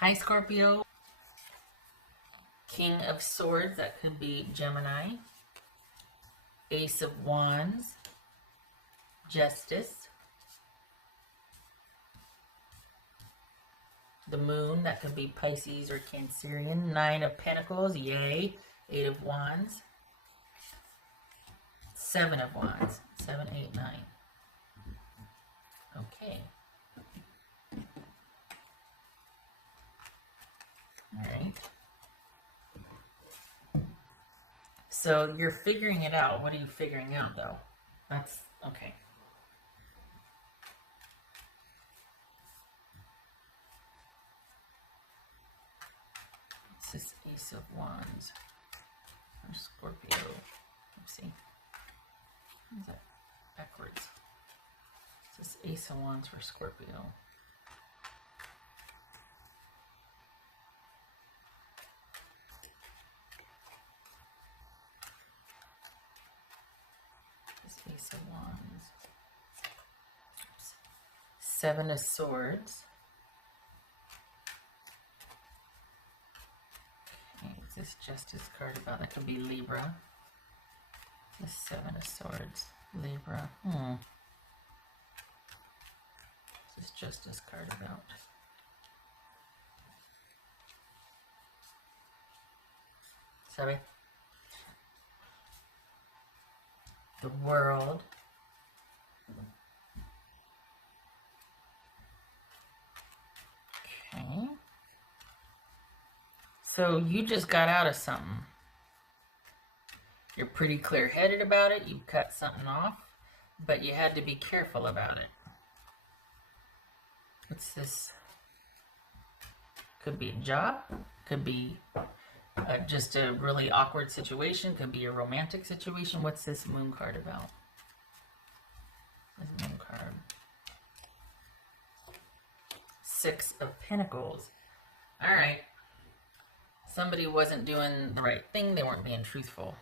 Hi, Scorpio. King of Swords, that could be Gemini. Ace of Wands, Justice. The Moon, that could be Pisces or Cancerian. Nine of Pentacles, yay. Eight of Wands. Seven of Wands. 7, 8, 9. Okay. All right. So you're figuring it out. What are you figuring out, though? That's okay. It's this Ace of Wands for Scorpio. Let's see. What is that? Backwards. It's this Ace of Wands for Scorpio. Ace of Wands. Oops. Seven of Swords. Okay, what's this Justice card about? That could be Libra. The Seven of Swords. Libra. What's this Justice card about? Sorry. The World. Okay. So you just got out of something. You're pretty clear-headed about it. You cut something off, but you had to be careful about it. What's this? Could be a job. Could be just a really awkward situation. Could be a romantic situation. What's this Moon card about? This Moon card. Six of Pentacles. All right. Somebody wasn't doing the right thing. They weren't being truthful.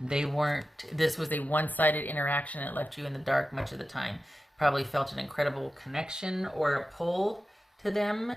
They weren't. This was a one-sided interaction that left you in the dark much of the time. Probably felt an incredible connection or a pull to them.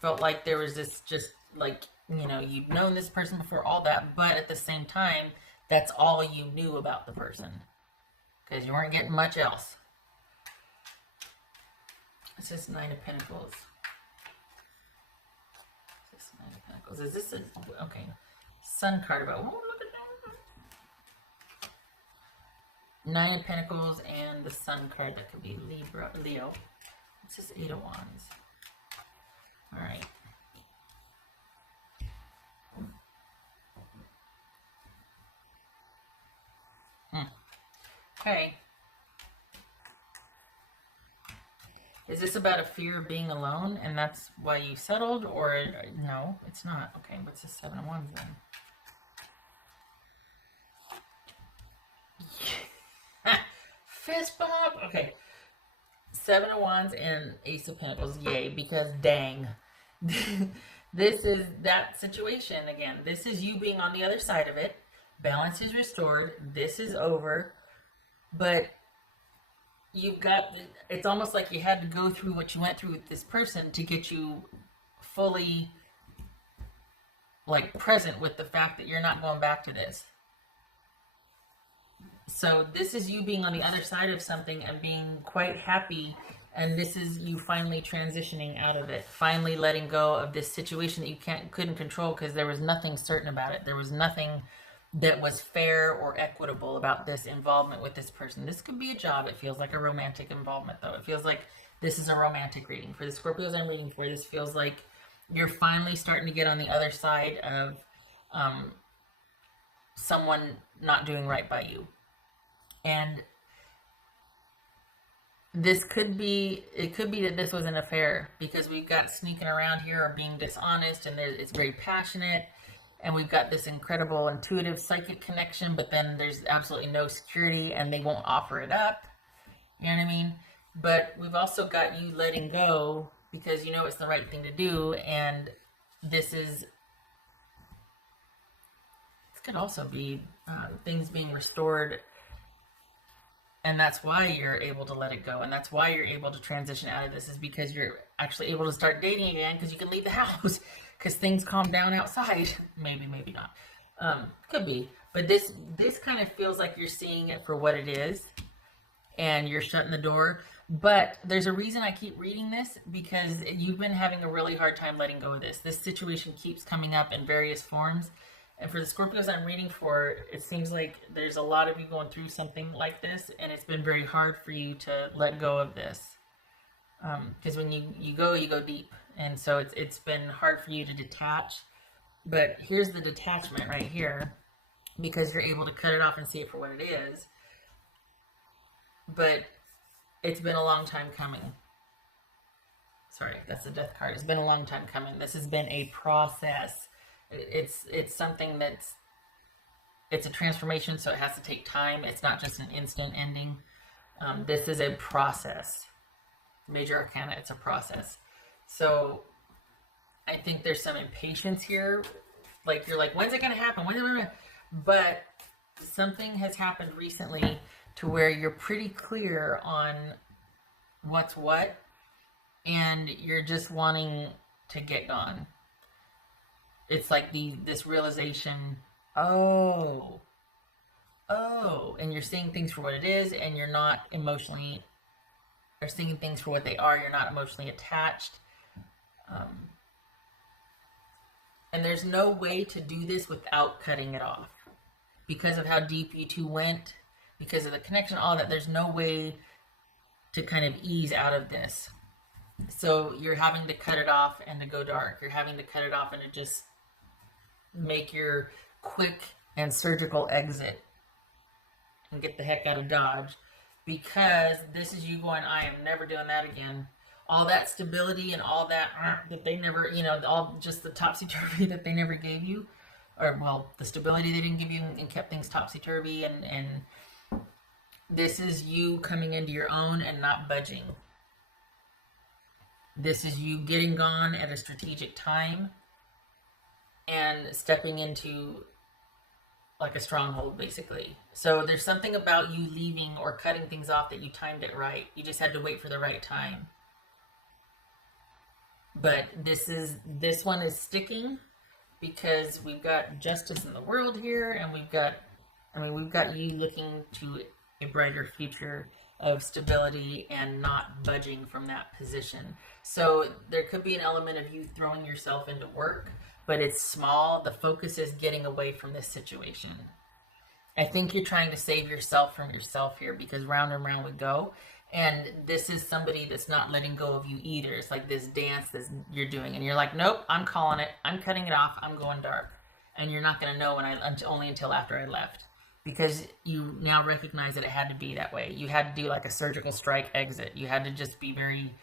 Felt like there was this just like, you know, you'd known this person before, all that, but at the same time, that's all you knew about the person because you weren't getting much else. It's just Nine of Pentacles. It's just Nine of Pentacles. Is this a, okay, Sun card about, oh, look at that. Nine of Pentacles and the Sun card that could be Leo. It's just Eight of Wands. All right. Okay. Is this about a fear of being alone and that's why you settled, or no, it's not? Okay, what's the Seven of Wands then? Fist bump. Okay. Seven of Wands and Ace of Pentacles. Yay, because dang. This is that situation again. This is you being on the other side of it. Balance is restored. This is over. But you've got, it's almost like you had to go through what you went through with this person to get you fully like present with the fact that you're not going back to this. So this is you being on the other side of something and being quite happy, and this is you finally transitioning out of it, finally letting go of this situation that you couldn't control because there was nothing certain about it. There was nothing that was fair or equitable about this involvement with this person. This could be a job. It feels like a romantic involvement, though. It feels like this is a romantic reading. For the Scorpios I'm reading for, this feels like you're finally starting to get on the other side of someone not doing right by you. And this could be, it could be that this was an affair, because we've got sneaking around here or being dishonest, and it's very passionate. And we've got this incredible intuitive psychic connection, but then there's absolutely no security and they won't offer it up. You know what I mean? But we've also got you letting go because you know it's the right thing to do. And this could also be things being restored And that's why you're able to let it go. And that's why you're able to transition out of this, is because you're actually able to start dating again, because you can leave the house because things calm down outside. Maybe, maybe not. Could be. But this kind of feels like you're seeing it for what it is, and you're shutting the door. But there's a reason I keep reading this, because you've been having a really hard time letting go of this. This situation keeps coming up in various forms. And for the Scorpios I'm reading for, it seems like there's a lot of you going through something like this, and it's been very hard for you to let go of this. Because when you go deep. And so it's been hard for you to detach. But here's the detachment right here, because you're able to cut it off and see it for what it is. But it's been a long time coming. Sorry, that's the death card. It's been a long time coming. This has been a process. It's something it's a transformation, so it has to take time. It's not just an instant ending. This is a process. Major Arcana, it's a process. So I think there's some impatience here. Like, you're like, when's it gonna happen? But something has happened recently to where you're pretty clear on what's what, and you're just wanting to get gone. It's like this realization, oh, and you're seeing things for what it is, and you're not emotionally, or seeing things for what they are. You're not emotionally attached. And there's no way to do this without cutting it off. Because of how deep you two went, because of the connection, all that, there's no way to kind of ease out of this. So you're having to cut it off and to go dark. You're having to cut it off and to just make your quick and surgical exit and get the heck out of Dodge, because this is you going, I am never doing that again. All that stability and all that they never, all just the topsy-turvy that they never gave you, or, well, the stability they didn't give you and kept things topsy-turvy, and this is you coming into your own and not budging. This is you getting gone at a strategic time and stepping into like a stronghold, basically. So there's something about you leaving or cutting things off that you timed it right. You just had to wait for the right time. But this one is sticking, because we've got justice in the world here, and we've got you looking to a brighter future of stability and not budging from that position. So there could be an element of you throwing yourself into work, but it's small. The focus is getting away from this situation. I think you're trying to save yourself from yourself here, because round and round we go. And this is somebody that's not letting go of you either. It's like this dance that you're doing, and you're like, nope, I'm calling it. I'm cutting it off. I'm going dark. And you're not going to know only until after I left, because you now recognize that it had to be that way. You had to do like a surgical strike exit. You had to just be very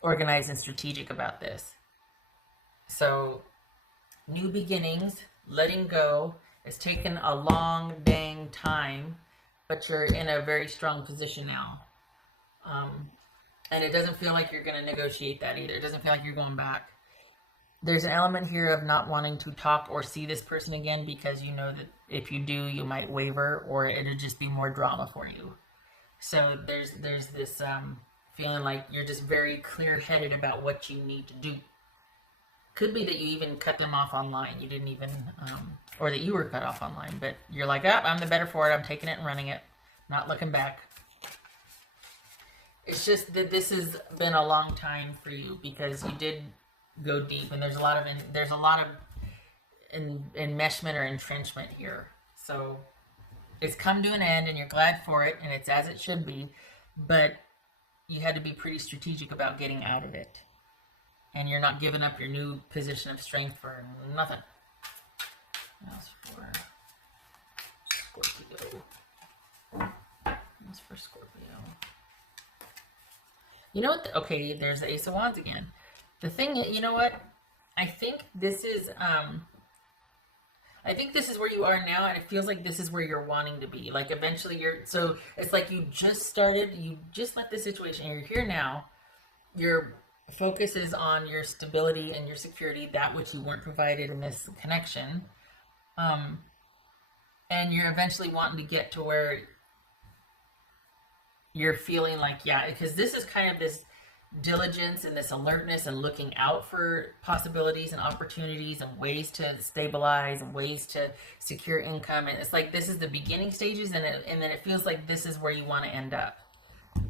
organized and strategic about this. So new beginnings, letting go. It's taken a long dang time, but you're in a very strong position now. And it doesn't feel like you're going to negotiate that either. It doesn't feel like you're going back. There's an element here of not wanting to talk or see this person again, because you know that if you do, you might waver, or it'll just be more drama for you. So there's this feeling like you're just very clear-headed about what you need to do. Could be that you even cut them off online. You didn't even, or that you were cut off online, but you're like, I'm the better for it. I'm taking it and running it, not looking back. It's just that this has been a long time for you, because you did go deep, and there's a lot of enmeshment or entrenchment here. So it's come to an end, and you're glad for it, and it's as it should be, but you had to be pretty strategic about getting out of it. And you're not giving up your new position of strength for nothing. What else for Scorpio? What else for Scorpio? You know what? Okay, there's the Ace of Wands again. The thing, you know what? I think this is where you are now, and it feels like this is where you're wanting to be. Like, eventually so it's like you just left the situation, and you're here now. Your focus is on your stability and your security, that which you weren't provided in this connection. And you're eventually wanting to get to where you're feeling like, yeah, because this is kind of this diligence and this alertness and looking out for possibilities and opportunities and ways to stabilize and ways to secure income. And it's like this is the beginning stages, and then it feels like this is where you want to end up.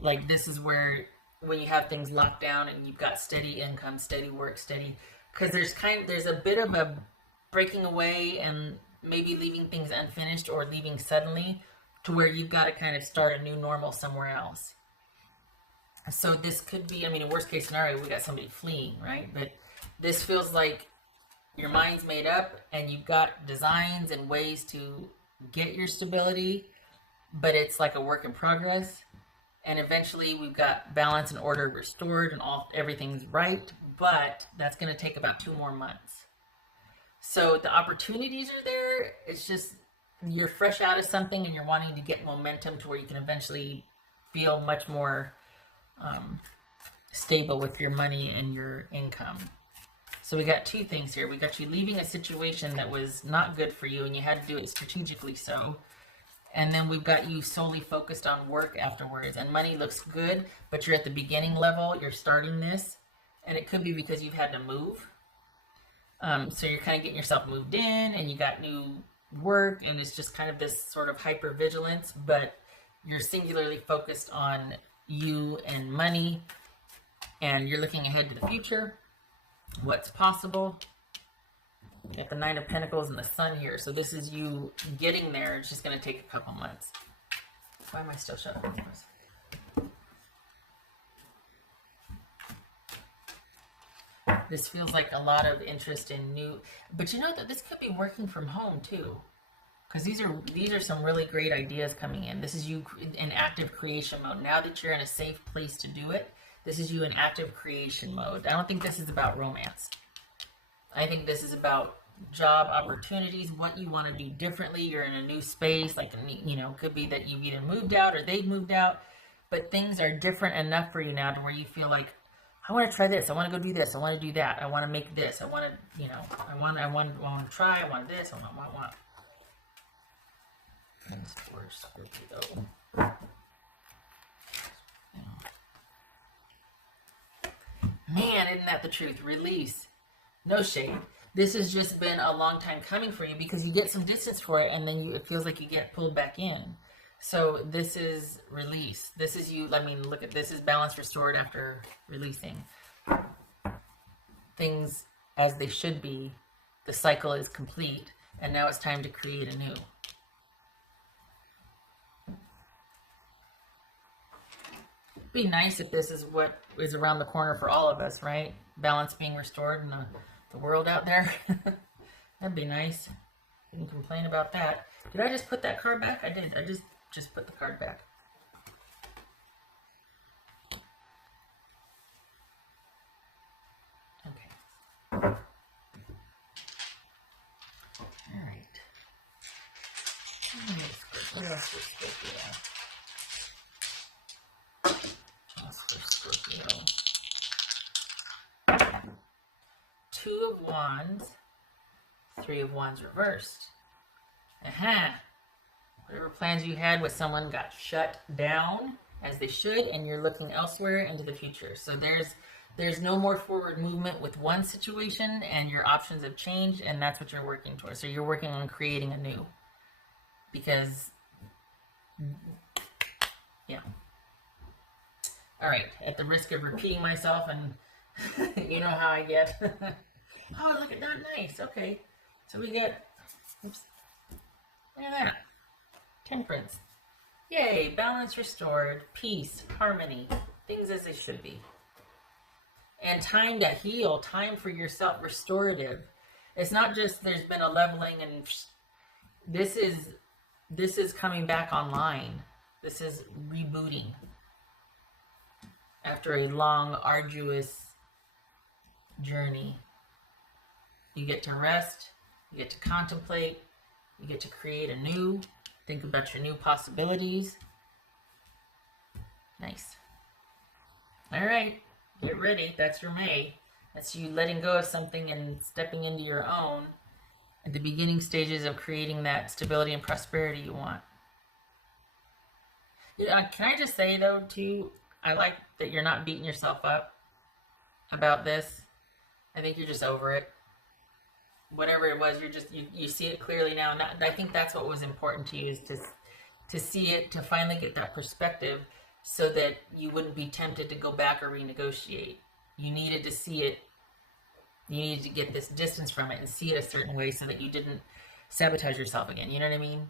Like this is where, when you have things locked down and you've got steady income, steady work, steady, because there's a bit of a breaking away and maybe leaving things unfinished or leaving suddenly, to where you've got to kind of start a new normal somewhere else. So this could be, I mean, in worst case scenario, we got somebody fleeing, right? But this feels like your mind's made up and you've got designs and ways to get your stability, but it's like a work in progress. And eventually we've got balance and order restored and everything's right, but that's going to take about 2 more months. So the opportunities are there. It's just you're fresh out of something and you're wanting to get momentum to where you can eventually feel much more stable with your money and your income. So we got 2 things here. We got you leaving a situation that was not good for you and you had to do it strategically so. And then we've got you solely focused on work afterwards. And money looks good, but you're at the beginning level. You're starting this. And it could be because you've had to move. So you're kind of getting yourself moved in and you got new work. And it's just kind of this sort of hyper vigilance. But you're singularly focused on you and money. And you're looking ahead to the future. What's possible. Got the 9 of Pentacles and the Sun here. So this is you getting there. It's just going to take a couple months. Why am I still shut up? This feels like a lot of interest in new... But you know that this could be working from home too. Because these are some really great ideas coming in. This is you in active creation mode. Now that you're in a safe place to do it, this is you in active creation mode. I don't think this is about romance. I think this is about job opportunities, what you want to do differently. You're in a new space, like, you know, could be that you've either moved out or they've moved out, but things are different enough for you now to where you feel like, I want to try this, I want to go do this, I want to do that, I want to make this, I want to, you know, I want to try, I want this, I want. Things for Scorpio. Man, isn't that the truth? Release. No shade. This has just been a long time coming for you because you get some distance for it and then it feels like you get pulled back in. So this is release. This is you, I mean, look at this is balance restored after releasing. Things as they should be. The cycle is complete and now it's time to create anew. It'd be nice if this is what is around the corner for all of us, right? Balance being restored in the world out there. That'd be nice. You can complain about that. Did I just put that card back? I did. I just put the card back. Okay. All right. What else is Scorpio? Scorpio. 2 of Wands, 3 of Wands reversed. Whatever plans you had with someone got shut down, as they should, and you're looking elsewhere into the future. So there's no more forward movement with one situation, and your options have changed, and that's what you're working towards. So you're working on creating a new. Because, yeah. All right, at the risk of repeating myself, and you know how I get. Oh, look at that, nice. Okay, so we get, oops, look at that, Temperance. Yay, balance restored, peace, harmony, things as they should be. And time to heal, time for yourself, restorative. It's not just there's been a leveling and this is coming back online. This is rebooting. After a long, arduous journey, you get to rest, you get to contemplate, you get to create anew, think about your new possibilities. Nice. All right, get ready. That's your May. That's you letting go of something and stepping into your own at the beginning stages of creating that stability and prosperity you want. Can I just say though, too, I like that you're not beating yourself up about this. I think you're just over it. Whatever it was, you see it clearly now. And I think that's what was important to you, is to see it, to finally get that perspective, so that you wouldn't be tempted to go back or renegotiate. You needed to see it. You needed to get this distance from it and see it a certain way, so that you didn't sabotage yourself again. You know what I mean?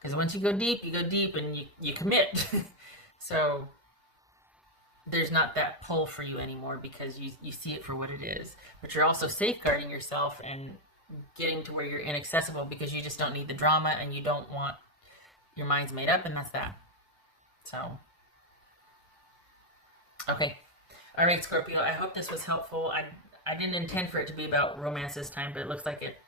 Because once you go deep and you commit. So there's not that pull for you anymore, because you see it for what it is. But you're also safeguarding yourself and getting to where you're inaccessible, because you just don't need the drama and you don't want your mind's made up, and that's that. So, okay. All right, Scorpio, I hope this was helpful. I didn't intend for it to be about romance this time, but it looks like it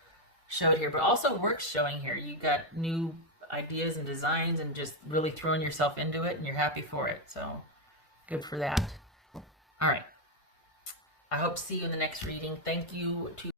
showed here. But also work's showing here. You got new ideas and designs and just really throwing yourself into it, and you're happy for it. So good for that. All right. I hope to see you in the next reading. Thank you to